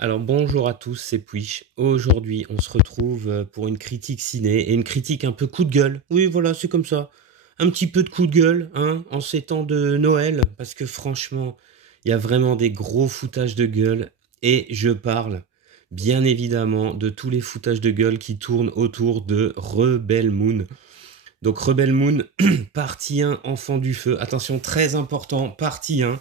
Alors bonjour à tous, c'est Puich. Aujourd'hui, on se retrouve pour une critique ciné et une critique un peu coup de gueule. Oui, voilà, c'est comme ça. Un petit peu de coup de gueule, hein, en ces temps de Noël, parce que franchement, il y a vraiment des gros foutages de gueule. Et je parle, bien évidemment, de tous les foutages de gueule qui tournent autour de Rebel Moon. Donc Rebel Moon, partie 1, Enfant du Feu. Attention, très important, partie 1.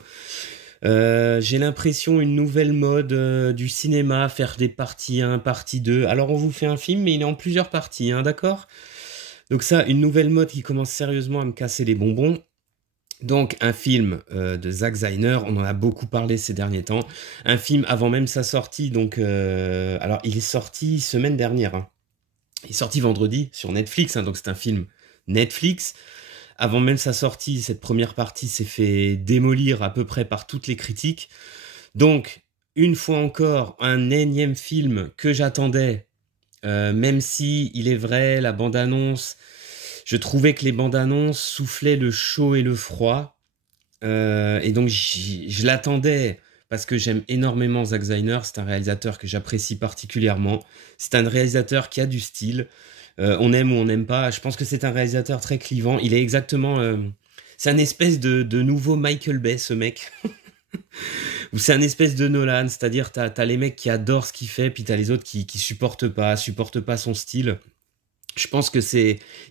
J'ai l'impression une nouvelle mode du cinéma, faire des parties 1, partie 2. Alors on vous fait un film, mais il est en plusieurs parties, hein, d'accord? Donc ça, une nouvelle mode qui commence sérieusement à me casser les bonbons. Donc un film de Zack Snyder, on en a beaucoup parlé ces derniers temps. Un film avant même sa sortie, donc alors il est sorti semaine dernière, hein. Il est sorti vendredi sur Netflix, hein, donc c'est un film Netflix. Avant même sa sortie, cette première partie s'est fait démolir à peu près par toutes les critiques. Donc, une fois encore, un énième film que j'attendais, même si, il est vrai, la bande-annonce, je trouvais que les bandes-annonces soufflaient le chaud et le froid. Et donc, je l'attendais parce que j'aime énormément Zack Snyder. C'est un réalisateur que j'apprécie particulièrement. C'est un réalisateur qui a du style. On aime ou on n'aime pas. Je pense que c'est un réalisateur très clivant. Il est exactement... c'est un espèce de nouveau Michael Bay, ce mec. Ou c'est un espèce de Nolan, c'est-à-dire t'as les mecs qui adorent ce qu'il fait, puis t'as les autres qui supportent pas son style. Je pense que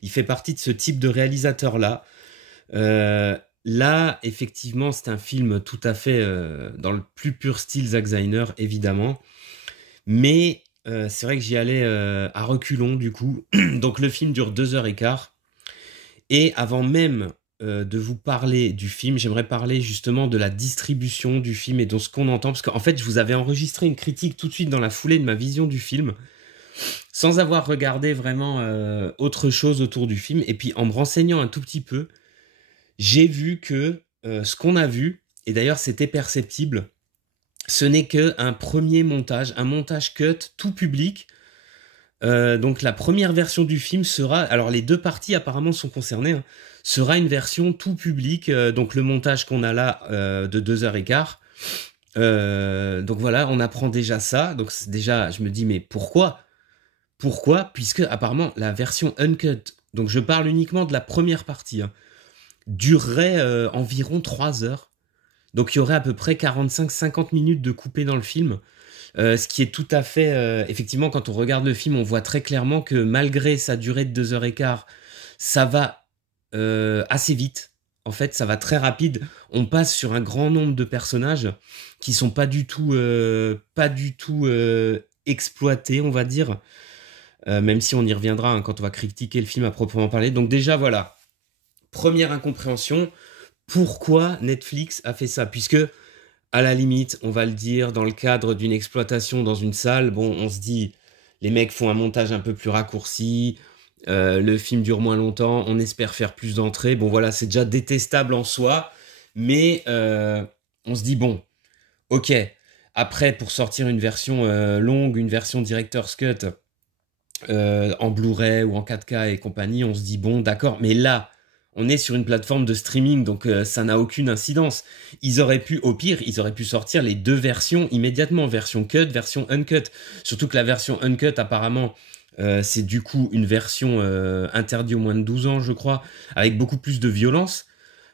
il fait partie de ce type de réalisateur-là. Là, effectivement, c'est un film tout à fait dans le plus pur style Zack Snyder, évidemment. Mais c'est vrai que j'y allais à reculons, du coup. Donc le film dure 2h15. Et avant même de vous parler du film, j'aimerais parler justement de la distribution du film et de ce qu'on entend. Parce qu'en fait, je vous avais enregistré une critique tout de suite dans la foulée de ma vision du film, sans avoir regardé vraiment autre chose autour du film. Et puis en me renseignant un tout petit peu, j'ai vu que ce qu'on a vu, et d'ailleurs c'était perceptible, ce n'est qu'un premier montage, un montage cut tout public. Donc la première version du film sera, alors les deux parties apparemment sont concernées, hein, sera une version tout public, donc le montage qu'on a là de 2h15. Donc voilà, on apprend déjà ça. Donc déjà, je me dis mais pourquoi? Pourquoi? Puisque apparemment la version uncut, donc je parle uniquement de la première partie, hein, durerait environ 3 heures. Donc il y aurait à peu près 45-50 minutes de coupé dans le film. Ce qui est tout à fait... effectivement, quand on regarde le film, on voit très clairement que malgré sa durée de 2h15, ça va assez vite. En fait, ça va très rapide. On passe sur un grand nombre de personnages qui sont pas du tout exploités, on va dire. Même si on y reviendra, hein, quand on va critiquer le film à proprement parler. Donc déjà, voilà. Première incompréhension. Pourquoi Netflix a fait ça? Puisque à la limite, on va le dire, dans le cadre d'une exploitation dans une salle, bon, on se dit, les mecs font un montage un peu plus raccourci, le film dure moins longtemps, on espère faire plus d'entrées. Bon, voilà, c'est déjà détestable en soi, mais on se dit, bon, ok, après, pour sortir une version longue, une version Director's Cut en Blu-ray ou en 4K et compagnie, on se dit, bon, d'accord, mais là, on est sur une plateforme de streaming, donc ça n'a aucune incidence. Ils auraient pu, au pire, ils auraient pu sortir les deux versions immédiatement, version cut, version uncut. Surtout que la version uncut, apparemment, c'est du coup une version interdite aux moins de 12 ans, je crois, avec beaucoup plus de violence.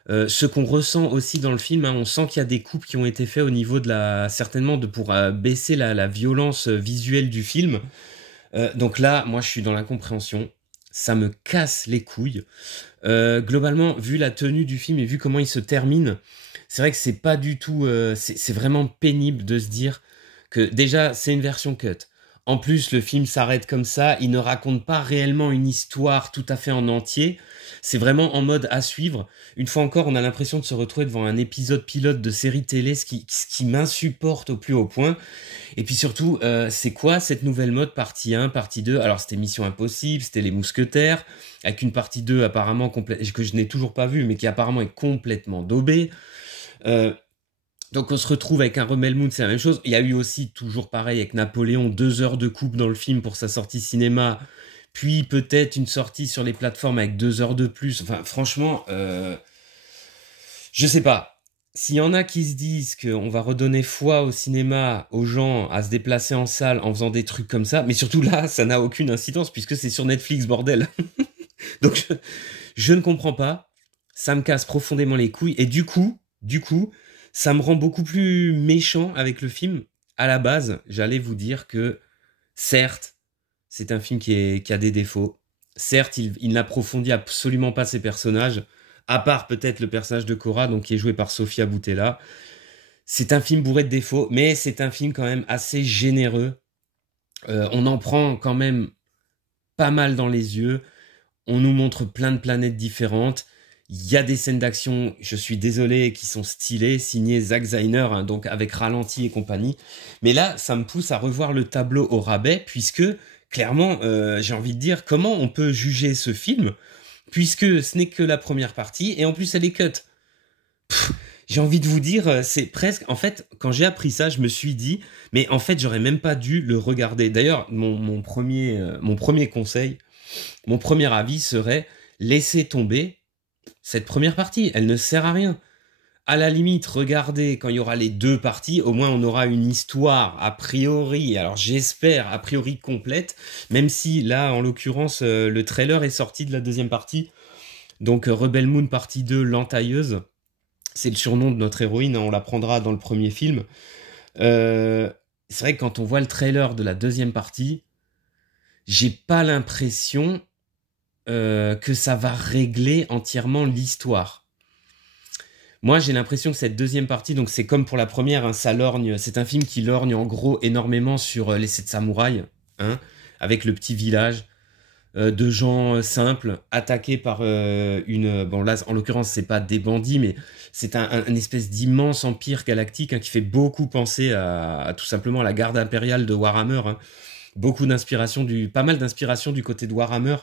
Ce qu'on ressent aussi dans le film, hein, on sent qu'il y a des coupes qui ont été faits au niveau de certainement pour baisser la violence visuelle du film. Donc là, moi, je suis dans l'incompréhension. Ça me casse les couilles. Globalement, vu la tenue du film et vu comment il se termine, c'est vrai que c'est pas du tout... c'est vraiment pénible de se dire que déjà, c'est une version cut. En plus, le film s'arrête comme ça, il ne raconte pas réellement une histoire tout à fait en entier. C'est vraiment en mode à suivre. Une fois encore, on a l'impression de se retrouver devant un épisode pilote de série télé, ce qui m'insupporte au plus haut point. Et puis surtout, c'est quoi cette nouvelle mode partie 1, partie 2? Alors c'était Mission Impossible, c'était Les Mousquetaires, avec une partie 2 apparemment que je n'ai toujours pas vue, mais qui apparemment est complètement daubée. Donc on se retrouve avec un Rebel Moon, c'est la même chose. Il y a eu aussi, toujours pareil, avec Napoléon, 2 heures de coupe dans le film pour sa sortie cinéma, puis peut-être une sortie sur les plateformes avec 2 heures de plus. Enfin franchement, je sais pas. s'il y en a qui se disent qu'on va redonner foi au cinéma, aux gens, à se déplacer en salle en faisant des trucs comme ça, mais surtout là, ça n'a aucune incidence puisque c'est sur Netflix, bordel. Donc je ne comprends pas, ça me casse profondément les couilles, et du coup, ça me rend beaucoup plus méchant avec le film. À la base, j'allais vous dire que, certes, c'est un film qui a des défauts. Certes, il n'approfondit absolument pas ses personnages, à part peut-être le personnage de Cora, donc qui est joué par Sofia Boutella. C'est un film bourré de défauts, mais c'est un film quand même assez généreux. On en prend quand même pas mal dans les yeux. On nous montre plein de planètes différentes. Il y a des scènes d'action, je suis désolé, qui sont stylées, signées Zack Snyder, hein, donc avec ralenti et compagnie. Mais là, ça me pousse à revoir le tableau au rabais, puisque, clairement, j'ai envie de dire, comment on peut juger ce film, puisque ce n'est que la première partie, et en plus elle est cut. J'ai envie de vous dire, c'est presque... En fait, quand j'ai appris ça, je me suis dit, mais en fait, j'aurais même pas dû le regarder. D'ailleurs, mon premier conseil, mon premier avis serait, laissez tomber cette première partie, elle ne sert à rien. À la limite, regardez quand il y aura les deux parties, au moins on aura une histoire a priori, alors j'espère a priori complète, même si là en l'occurrence le trailer est sorti de la deuxième partie, donc Rebel Moon partie 2, l'entailleuse, c'est le surnom de notre héroïne, hein, on l'apprendra dans le premier film. C'est vrai que quand on voit le trailer de la deuxième partie, j'ai pas l'impression que ça va régler entièrement l'histoire. Moi, j'ai l'impression que cette deuxième partie, donc c'est comme pour la première, hein, ça lorgne. C'est un film qui lorgne en gros énormément sur les 7 samouraïs, hein, avec le petit village de gens simples attaqués par une. Bon là, en l'occurrence, c'est pas des bandits, mais c'est un espèce d'immense empire galactique, hein, qui fait beaucoup penser à tout simplement à la garde impériale de Warhammer. Hein. Pas mal d'inspiration du côté de Warhammer.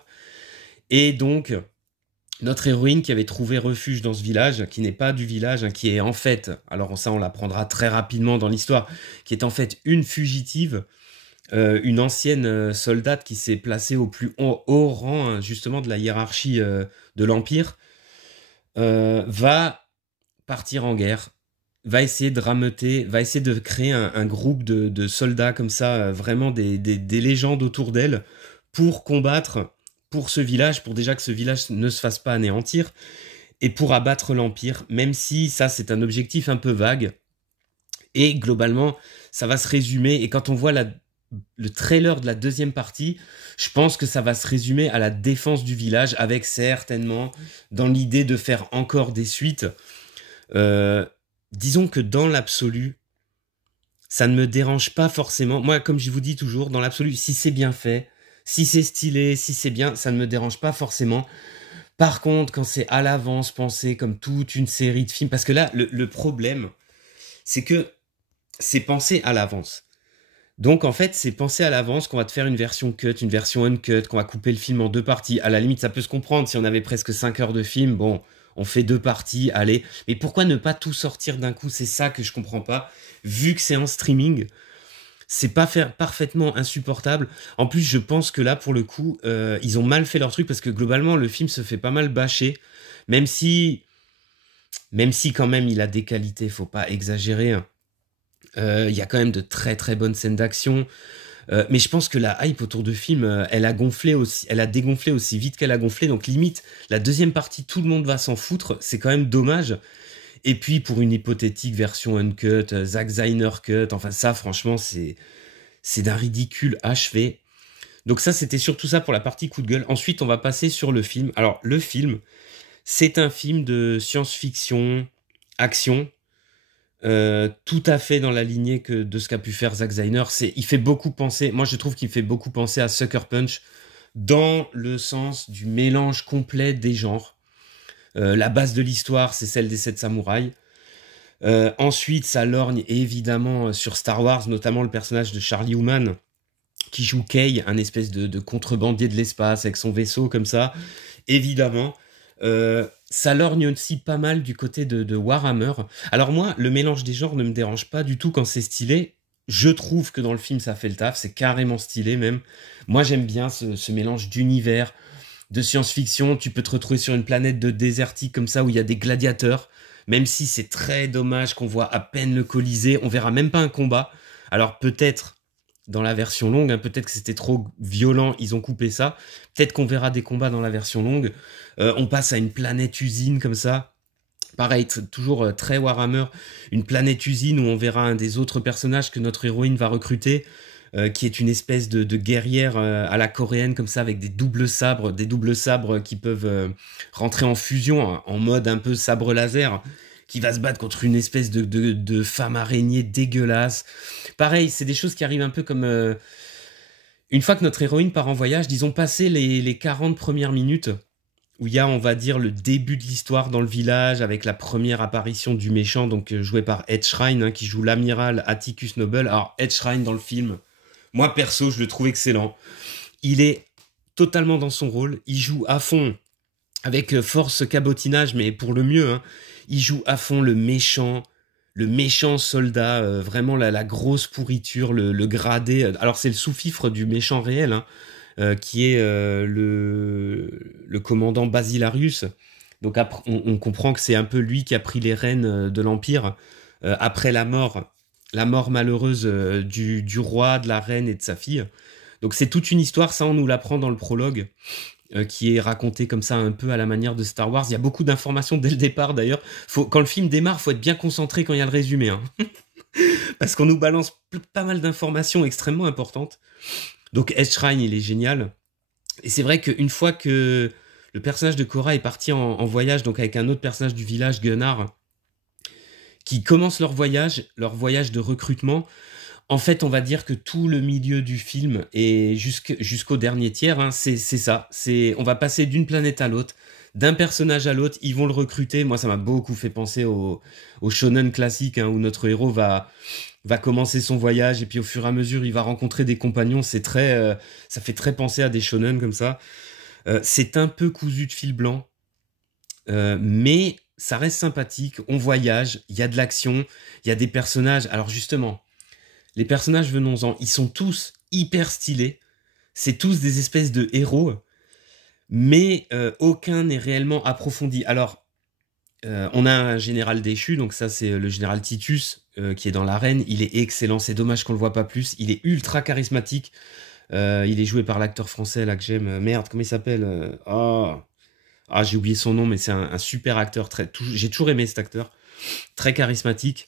Et donc, notre héroïne qui avait trouvé refuge dans ce village, qui n'est pas du village, hein, qui est en fait, alors ça on l'apprendra très rapidement dans l'histoire, qui est en fait une fugitive, une ancienne soldate qui s'est placée au plus haut rang, hein, justement de la hiérarchie de l'Empire, va partir en guerre, va essayer de rameuter, va essayer de créer un groupe de soldats comme ça, vraiment des légendes autour d'elle, pour combattre pour ce village, pour déjà que ce village ne se fasse pas anéantir, et pour abattre l'Empire, même si ça c'est un objectif un peu vague, et globalement ça va se résumer, et quand on voit le trailer de la deuxième partie, je pense que ça va se résumer à la défense du village, avec certainement dans l'idée de faire encore des suites. Disons que dans l'absolu, ça ne me dérange pas forcément. Moi, comme je vous dis toujours, dans l'absolu, si c'est bien fait, si c'est stylé, si c'est bien, ça ne me dérange pas forcément. Par contre, quand c'est à l'avance pensé comme toute une série de films, parce que là, le problème, c'est que c'est pensé à l'avance. Donc en fait, c'est pensé à l'avance qu'on va te faire une version cut, une version uncut, qu'on va couper le film en deux parties. À la limite, ça peut se comprendre si on avait presque 5 heures de film. Bon, on fait deux parties, allez. Mais pourquoi ne pas tout sortir d'un coup? C'est ça que je comprends pas. Vu que c'est en streaming, c'est pas faire parfaitement insupportable. En plus, je pense que là, pour le coup, ils ont mal fait leur truc parce que globalement, le film se fait pas mal bâcher. Même si, même si quand même il a des qualités, faut pas exagérer, hein. Il y a quand même de très très bonnes scènes d'action. Mais je pense que la hype autour de film, elle a gonflé aussi, elle a dégonflé aussi vite qu'elle a gonflé. Donc limite, la deuxième partie, tout le monde va s'en foutre. C'est quand même dommage. Et puis pour une hypothétique version uncut, Zack Snyder cut, enfin ça franchement c'est d'un ridicule achevé. Donc ça c'était surtout ça pour la partie coup de gueule. Ensuite on va passer sur le film. Alors le film, c'est un film de science-fiction, action, tout à fait dans la lignée de ce qu'a pu faire Zack Snyder. Il fait beaucoup penser, moi je trouve qu'il fait beaucoup penser à Sucker Punch dans le sens du mélange complet des genres. La base de l'histoire, c'est celle des 7 samouraïs. Ensuite, ça lorgne évidemment sur Star Wars, notamment le personnage de Charlie Hunnam, qui joue Kay, un espèce de contrebandier de l'espace avec son vaisseau comme ça. Évidemment. Ça lorgne aussi pas mal du côté de Warhammer. Alors moi, le mélange des genres ne me dérange pas du tout quand c'est stylé. Je trouve que dans le film, ça fait le taf. C'est carrément stylé même. Moi, j'aime bien ce mélange d'univers, de science-fiction. Tu peux te retrouver sur une planète de désertique comme ça où il y a des gladiateurs. même si c'est très dommage qu'on voit à peine le Colisée, on verra même pas un combat. Alors peut-être dans la version longue, hein, peut-être que c'était trop violent, ils ont coupé ça. Peut-être qu'on verra des combats dans la version longue. On passe à une planète usine comme ça. Pareil, toujours très Warhammer, une planète usine où on verra un des autres personnages que notre héroïne va recruter, qui est une espèce de guerrière à la coréenne comme ça, avec des doubles sabres qui peuvent rentrer en fusion, hein, en mode un peu sabre laser, qui va se battre contre une espèce de femme araignée dégueulasse. Pareil, c'est des choses qui arrivent un peu comme... une fois que notre héroïne part en voyage, disons passé les 40 premières minutes, où il y a, on va dire, le début de l'histoire dans le village, avec la première apparition du méchant, donc joué par Ed Skrein, hein, qui joue l'amiral Atticus Noble. Alors, Ed Skrein dans le film, moi perso, je le trouve excellent. Il est totalement dans son rôle, il joue à fond, avec force cabotinage, mais pour le mieux, hein. Il joue à fond le méchant soldat, vraiment la grosse pourriture, le gradé. Alors, c'est le sous-fifre du méchant réel, hein, qui est le commandant Basilarius. Donc après, on comprend que c'est un peu lui qui a pris les rênes de l'Empire après la mort malheureuse du roi, de la reine et de sa fille. Donc c'est toute une histoire, ça on nous l'apprend dans le prologue, qui est raconté comme ça un peu à la manière de Star Wars. Il y a beaucoup d'informations dès le départ d'ailleurs. Quand le film démarre, faut être bien concentré quand il y a le résumé, hein. Parce qu'on nous balance pas mal d'informations extrêmement importantes. Donc Ed Skrein, il est génial. Et c'est vrai qu'une fois que le personnage de Korra est parti en voyage, donc avec un autre personnage du village, Gunnar, qui commence leur voyage de recrutement, en fait, on va dire que tout le milieu du film et jusqu'au dernier tiers, hein, c'est ça. On va passer d'une planète à l'autre, d'un personnage à l'autre, ils vont le recruter. Moi, ça m'a beaucoup fait penser au shonen classique, hein, où notre héros va commencer son voyage et puis au fur et à mesure, il va rencontrer des compagnons. Ça fait très penser à des shonen comme ça. C'est un peu cousu de fil blanc, mais ça reste sympathique. On voyage, il y a de l'action, il y a des personnages. Alors justement, les personnages, venons-en, ils sont tous hyper stylés. C'est tous des espèces de héros, mais aucun n'est réellement approfondi. Alors, on a un général déchu, donc ça c'est le général Titus, qui est dans l'arène. Il est excellent, c'est dommage qu'on le voit pas plus. Il est ultra charismatique. Il est joué par l'acteur français là que j'aime. Merde, comment il s'appelle j'ai oublié son nom, mais c'est un super acteur. J'ai toujours aimé cet acteur. Très charismatique.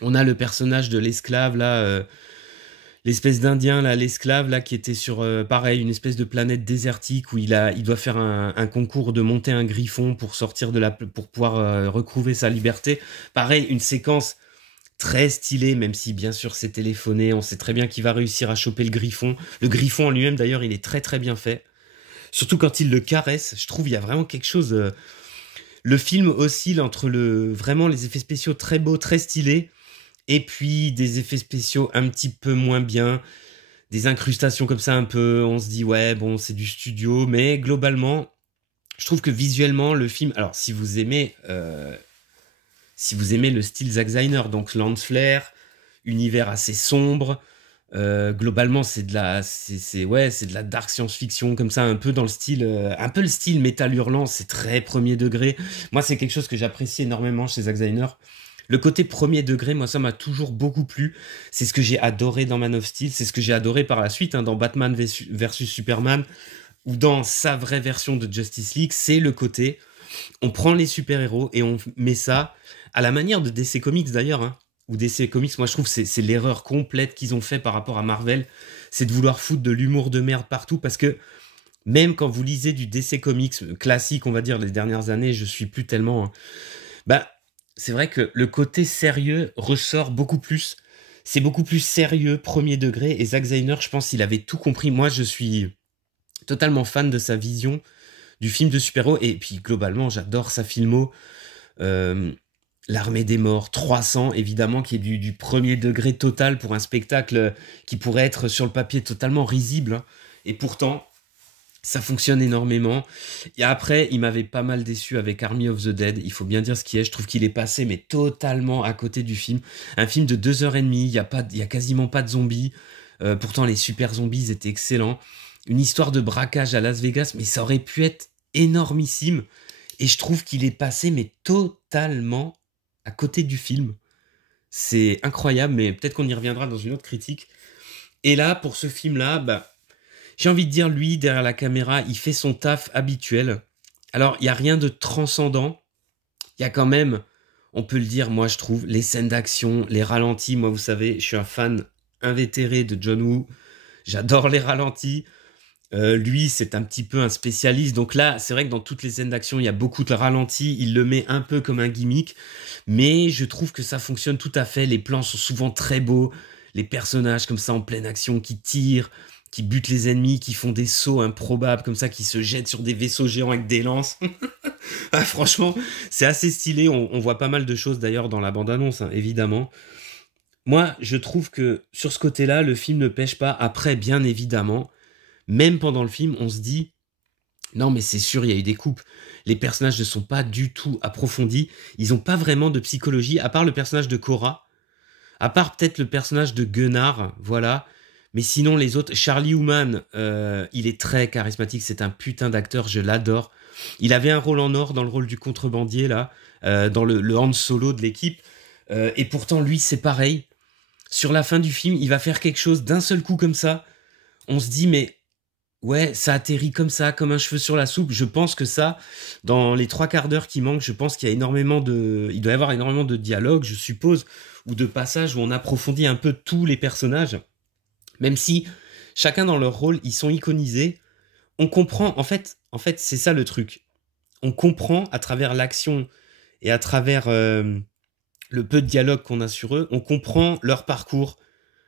On a le personnage de l'esclave là, l'espèce d'Indien là, l'esclave là, qui était sur pareil une espèce de planète désertique où il doit faire un concours de monter un griffon pour sortir pour pouvoir retrouver sa liberté. Pareil, une séquence très stylée, même si bien sûr c'est téléphoné. On sait très bien qu'il va réussir à choper le griffon. Le griffon en lui-même d'ailleurs, il est très très bien fait. Surtout quand il le caresse, je trouve il y a vraiment quelque chose. Le film oscille entre vraiment les effets spéciaux très beaux, très stylés, et puis des effets spéciaux un petit peu moins bien, des incrustations comme ça un peu, on se dit ouais bon c'est du studio, mais globalement je trouve que visuellement le film, alors si vous aimez le style Zack Snyder, donc lens flare, univers assez sombre, globalement c'est de la dark science-fiction comme ça, un peu dans le style, un peu le style métal hurlant, c'est très premier degré. Moi c'est quelque chose que j'apprécie énormément chez Zack Snyder. Le côté premier degré, moi, ça m'a toujours beaucoup plu. C'est ce que j'ai adoré dans Man of Steel. C'est ce que j'ai adoré par la suite, hein, dans Batman versus Superman, ou dans sa vraie version de Justice League. C'est le côté, on prend les super-héros et on met ça à la manière de DC Comics d'ailleurs, hein, ou DC Comics, moi je trouve que c'est l'erreur complète qu'ils ont fait par rapport à Marvel. C'est de vouloir foutre de l'humour de merde partout, parce que même quand vous lisez du DC Comics classique, on va dire, les dernières années, je suis plus tellement... Bah, c'est vrai que le côté sérieux ressort beaucoup plus. C'est beaucoup plus sérieux, premier degré. Et Zack Snyder, je pense qu'il avait tout compris. Moi, je suis totalement fan de sa vision du film de super-héros. Et puis, globalement, j'adore sa filmo. L'Armée des Morts, 300, évidemment, qui est du premier degré total pour un spectacle qui pourrait être sur le papier totalement risible. Et pourtant... ça fonctionne énormément. Et après, il m'avait pas mal déçu avec Army of the Dead. Il faut bien dire ce qui est. Je trouve qu'il est passé, mais totalement à côté du film. Un film de 2h30, il y a quasiment pas de zombies. Pourtant, les super zombies étaient excellents. Une histoire de braquage à Las Vegas, mais ça aurait pu être énormissime. Et je trouve qu'il est passé, mais totalement totalement à côté du film. C'est incroyable, mais peut-être qu'on y reviendra dans une autre critique. Et là, pour ce film-là, j'ai envie de dire, lui, derrière la caméra, il fait son taf habituel. Alors, il n'y a rien de transcendant. Il y a quand même, on peut le dire, moi je trouve, les scènes d'action, les ralentis. Moi, vous savez, je suis un fan invétéré de John Woo. J'adore les ralentis. Lui, c'est un petit peu un spécialiste. Donc là, c'est vrai que dans toutes les scènes d'action, il y a beaucoup de ralentis. Il le met un peu comme un gimmick. Mais je trouve que ça fonctionne tout à fait. Les plans sont souvent très beaux. Les personnages comme ça en pleine action qui tirent, qui butent les ennemis, qui font des sauts improbables comme ça, qui se jettent sur des vaisseaux géants avec des lances. Ah, franchement, c'est assez stylé. On voit pas mal de choses d'ailleurs dans la bande-annonce, hein, évidemment. Moi, je trouve que sur ce côté-là, le film ne pêche pas. Après, bien évidemment, même pendant le film, on se dit non, mais c'est sûr, il y a eu des coupes. Les personnages ne sont pas du tout approfondis. Ils n'ont pas vraiment de psychologie, à part le personnage de Cora, à part peut-être le personnage de Gunnar, voilà. Mais sinon, les autres, Charlie Human, il est très charismatique, c'est un putain d'acteur, je l'adore. Il avait un rôle en or dans le rôle du contrebandier, là, dans le Han Solo de l'équipe. Et pourtant, lui, c'est pareil. Sur la fin du film, il va faire quelque chose d'un seul coup comme ça. On se dit, mais ouais, ça atterrit comme ça, comme un cheveu sur la soupe. Je pense que ça, dans les 3/4 d'heure qui manquent, je pense qu'il y a énormément de... Il doit y avoir énormément de dialogues, je suppose, ou de passages où on approfondit un peu tous les personnages. Même si, chacun dans leur rôle, ils sont iconisés. On comprend, en fait, c'est ça le truc. On comprend à travers l'action et à travers le peu de dialogue qu'on a sur eux, on comprend leur parcours,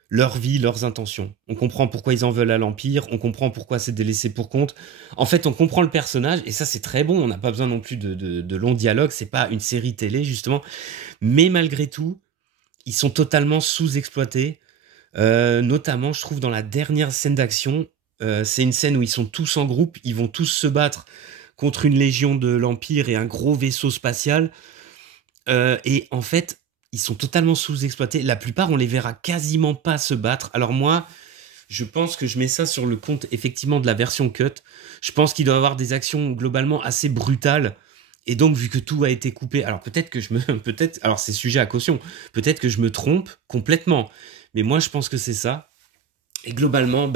leur vie, leurs intentions. On comprend pourquoi ils en veulent à l'Empire, on comprend pourquoi c'est des laissés pour compte. En fait, on comprend le personnage, et ça c'est très bon, on n'a pas besoin non plus de longs dialogues, c'est pas une série télé justement, mais malgré tout, ils sont totalement sous-exploités, notamment je trouve dans la dernière scène d'action, c'est une scène où ils sont tous en groupe, ils vont tous se battre contre une légion de l'Empire et un gros vaisseau spatial, et en fait, ils sont totalement sous-exploités. La plupart, on les verra quasiment pas se battre. Alors moi, je pense que je mets ça sur le compte effectivement de la version cut. Je pense qu'il doit y avoir des actions globalement assez brutales. Et donc, vu que tout a été coupé, alors peut-être que je me... peut-être, alors c'est sujet à caution. Peut-être que je me trompe complètement. Mais moi, je pense que c'est ça. Et globalement,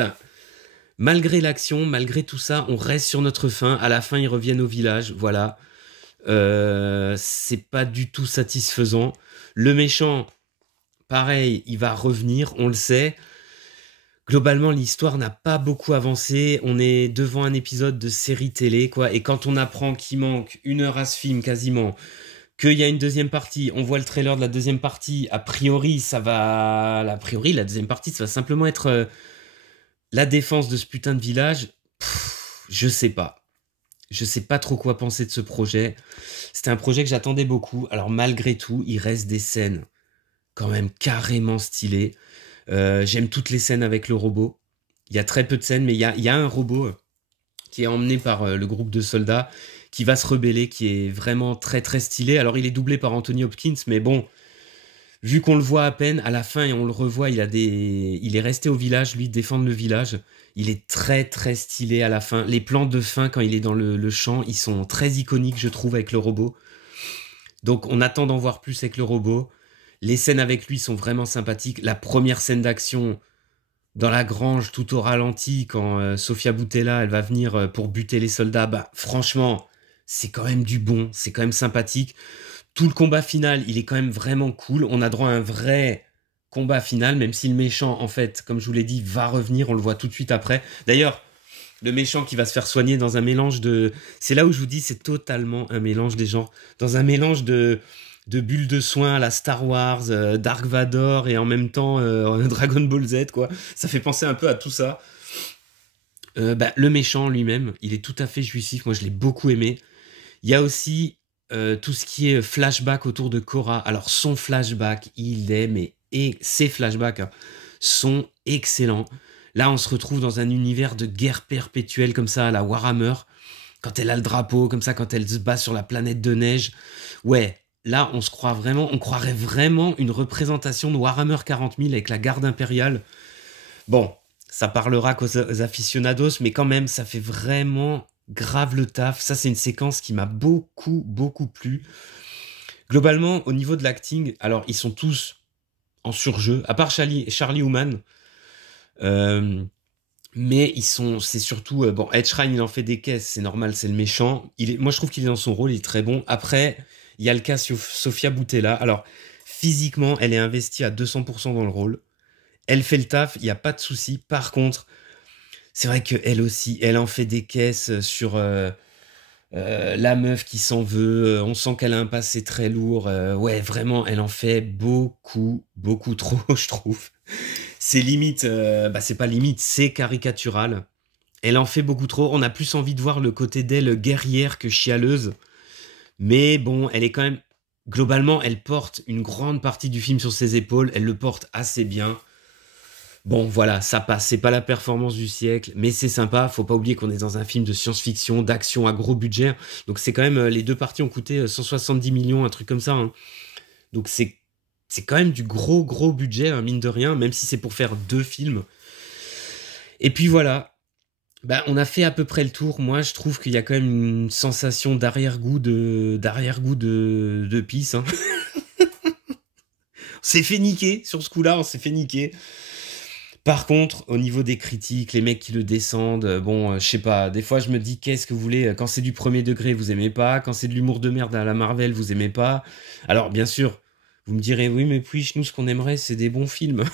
malgré l'action, malgré tout ça, on reste sur notre fin. À la fin, ils reviennent au village. Voilà. C'est pas du tout satisfaisant. Le méchant, pareil, il va revenir, on le sait. Globalement, l'histoire n'a pas beaucoup avancé. On est devant un épisode de série télé, quoi. Et quand on apprend qu'il manque 1 heure à ce film, quasiment, qu'il y a une deuxième partie, on voit le trailer de la deuxième partie, a priori, la deuxième partie, ça va simplement être la défense de ce putain de village. Je sais pas. Je sais pas trop quoi penser de ce projet. C'était un projet que j'attendais beaucoup. Alors malgré tout, il reste des scènes quand même carrément stylées. J'aime toutes les scènes avec le robot. Il y a très peu de scènes, mais il y a un robot qui est emmené par le groupe de soldats qui va se rebeller, qui est vraiment très très stylé. Alors il est doublé par Anthony Hopkins, mais bon, vu qu'on le voit à peine, à la fin et on le revoit, il est resté au village, lui, défendre le village. Il est très très stylé à la fin. Les plans de fin quand il est dans le champ, ils sont très iconiques, je trouve, avec le robot. Donc on attend d'en voir plus avec le robot. Les scènes avec lui sont vraiment sympathiques. La première scène d'action dans la grange, tout au ralenti, quand Sofia Boutella, elle va venir pour buter les soldats, franchement, c'est quand même du bon, c'est quand même sympathique. Tout le combat final, il est quand même vraiment cool. On a droit à un vrai combat final, même si le méchant, en fait, comme je vous l'ai dit, va revenir, on le voit tout de suite après. D'ailleurs, le méchant qui va se faire soigner dans un mélange de... C'est là où je vous dis, c'est totalement un mélange des genres. Dans un mélange de bulles de soins à la Star Wars, Dark Vador et en même temps Dragon Ball Z, quoi. Ça fait penser un peu à tout ça. Le méchant lui-même, il est tout à fait jouissif. Moi, je l'ai beaucoup aimé. Il y a aussi tout ce qui est flashback autour de Cora. Alors, son flashback, et ses flashbacks sont excellents. Là, on se retrouve dans un univers de guerre perpétuelle comme ça à la Warhammer. Quand elle a le drapeau, comme ça, quand elle se bat sur la planète de neige. Ouais, là, on croirait vraiment une représentation de Warhammer 40 000 avec la garde impériale. Bon, ça parlera qu'aux aficionados, mais quand même, ça fait vraiment grave le taf. Ça, c'est une séquence qui m'a beaucoup, beaucoup plu. Globalement, au niveau de l'acting, alors ils sont tous en surjeu, à part Charlie Hunnam. Euh, mais c'est surtout, bon, Ed Sheeran, il en fait des caisses, c'est normal, c'est le méchant. Moi, je trouve qu'il est dans son rôle, il est très bon. Après, il y a le cas Sofia Boutella. Alors, physiquement, elle est investie à 200% dans le rôle. Elle fait le taf, il n'y a pas de souci. Par contre, c'est vrai qu'elle aussi, elle en fait des caisses sur la meuf qui s'en veut. On sent qu'elle a un passé très lourd. Ouais, vraiment, elle en fait beaucoup, beaucoup trop, je trouve. C'est limite, c'est pas limite, c'est caricatural. Elle en fait beaucoup trop. On a plus envie de voir le côté d'elle guerrière que chialeuse. Mais bon, elle est quand même. Globalement, elle porte une grande partie du film sur ses épaules. Elle le porte assez bien. Bon, voilà, ça passe. C'est pas la performance du siècle, mais c'est sympa. Faut pas oublier qu'on est dans un film de science-fiction, d'action à gros budget. Donc c'est quand même. Les deux parties ont coûté 170 millions, un truc comme ça, hein. Donc c'est quand même du gros, gros budget, hein, mine de rien, même si c'est pour faire deux films. Et puis voilà. Bah, on a fait à peu près le tour. Moi, je trouve qu'il y a quand même une sensation d'arrière-goût de pisse, hein. On s'est fait niquer sur ce coup-là, on s'est fait niquer. Par contre, au niveau des critiques, les mecs qui le descendent, bon, je sais pas, des fois je me dis, qu'est-ce que vous voulez, quand c'est du premier degré, vous aimez pas, quand c'est de l'humour de merde à la Marvel, vous aimez pas. Alors, bien sûr, vous me direz, oui, mais puis nous, ce qu'on aimerait, c'est des bons films.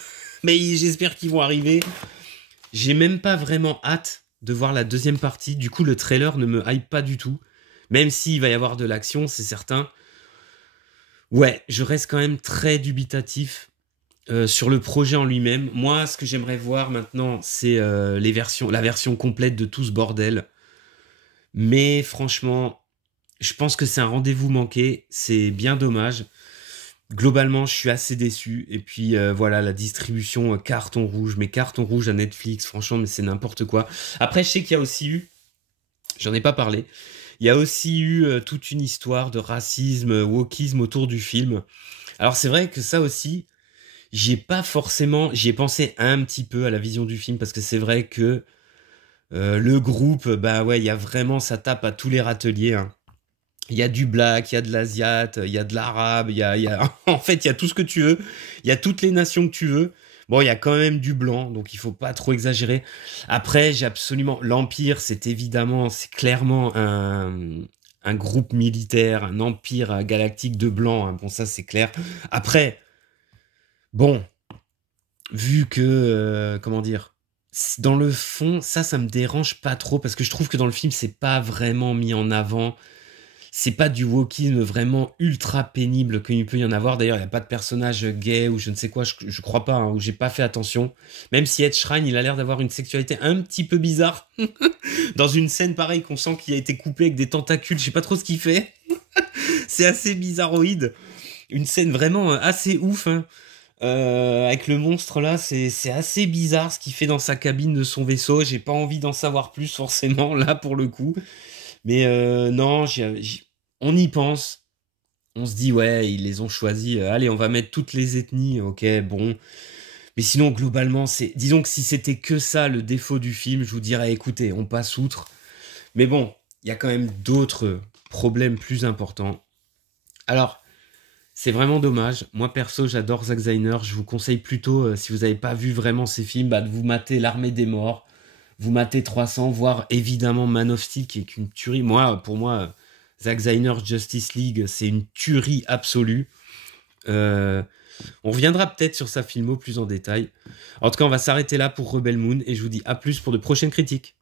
Mais j'espère qu'ils vont arriver. J'ai même pas vraiment hâte de voir la deuxième partie. Du coup, le trailer ne me hype pas du tout. Même s'il va y avoir de l'action, c'est certain. Ouais, je reste quand même très dubitatif sur le projet en lui-même. Moi, ce que j'aimerais voir maintenant, c'est la version complète de tout ce bordel. Mais franchement, je pense que c'est un rendez-vous manqué. C'est bien dommage. Globalement, je suis assez déçu. Et puis voilà, la distribution carton rouge, mais carton rouge à Netflix, franchement, mais c'est n'importe quoi. Après, je sais qu'il y a aussi eu, j'en ai pas parlé, il y a aussi eu toute une histoire de racisme, wokisme autour du film. Alors c'est vrai que ça aussi, j'y ai pensé un petit peu à la vision du film, parce que c'est vrai que le groupe, bah ouais, il y a vraiment, ça tape à tous les râteliers, hein. Il y a du black, il y a de l'asiate, il y a de l'arabe, en fait, il y a tout ce que tu veux. Il y a toutes les nations que tu veux. Bon, il y a quand même du blanc, donc il faut pas trop exagérer. Après, l'Empire, c'est clairement un groupe militaire, un empire galactique de blanc, hein. Bon, ça, c'est clair. Après, bon, vu que, comment dire, dans le fond, ça me dérange pas trop, parce que je trouve que dans le film, c'est pas vraiment mis en avant. C'est pas du wokisme vraiment ultra pénible qu'il peut y en avoir. D'ailleurs, il n'y a pas de personnage gay ou je ne sais quoi, je crois pas, hein, ou j'ai pas fait attention. Même si Ed Sheeran, il a l'air d'avoir une sexualité un petit peu bizarre. Dans une scène pareille qu'on sent qu'il a été coupé avec des tentacules, je sais pas trop ce qu'il fait. C'est assez bizarroïde. Une scène vraiment assez ouf, hein. Avec le monstre là, c'est assez bizarre ce qu'il fait dans sa cabine de son vaisseau. J'ai pas envie d'en savoir plus forcément là pour le coup. Mais non, on y pense. On se dit, ouais, ils les ont choisis. Allez, on va mettre toutes les ethnies. Ok, bon. Mais sinon, globalement, disons que si c'était que ça le défaut du film, je vous dirais, écoutez, on passe outre. Mais bon, il y a quand même d'autres problèmes plus importants. Alors, c'est vraiment dommage. Moi, perso, j'adore Zack Snyder. Je vous conseille plutôt, si vous n'avez pas vu vraiment ces films, de vous mater L'Armée des Morts. Vous matez 300, voire évidemment Man of Steel, qui est une tuerie. Pour moi, Zack Snyder Justice League, c'est une tuerie absolue. Euh, on reviendra peut-être sur sa filmo plus en détail. En tout cas, on va s'arrêter là pour Rebel Moon, et je vous dis à plus pour de prochaines critiques.